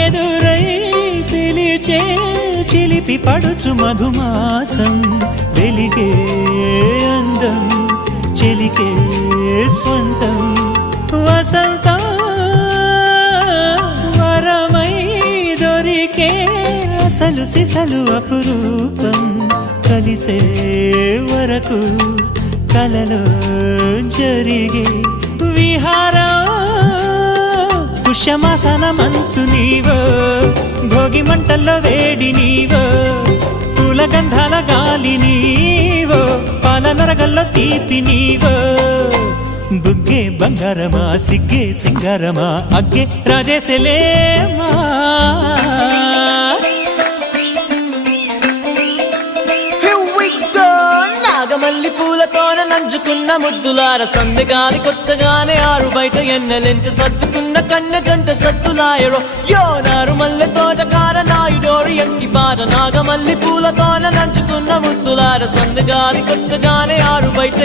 ఎదురై పిలిచే చిలిపి పడుచు మధుమాసం వెలిగే అందం చెలికే స్వంతం వసంతం వరమై దొరికే అసలు సిసలు అపురూపం కలిసే వరకు కలలో జరిగే విహారం పుష్యమాసన మనసు నీవో భోగి మంటల్లో వేడి నీవో పూల గంధాల గాలి నీవో పాల నరగల్లో తీపి నీవో బుగ్గే బంగారమా సిగ్గే సింగారమా అగ్గే రాజేసలేమా మల్లి పూలతోన నంచుకున్న ముద్దులార సందగాలి కొత్తగానే ఆరు బయట ఎన్నెలెంట సర్దుకున్న కన్న జంట సద్దులాయరో యోనారు మల్లె తోటకార నాయుడోరు ఎంకి బాట నాగమల్లి పూలతోన నంచుకున్న ముద్దులార సందగాలి కొత్తగానే ఆరు బయట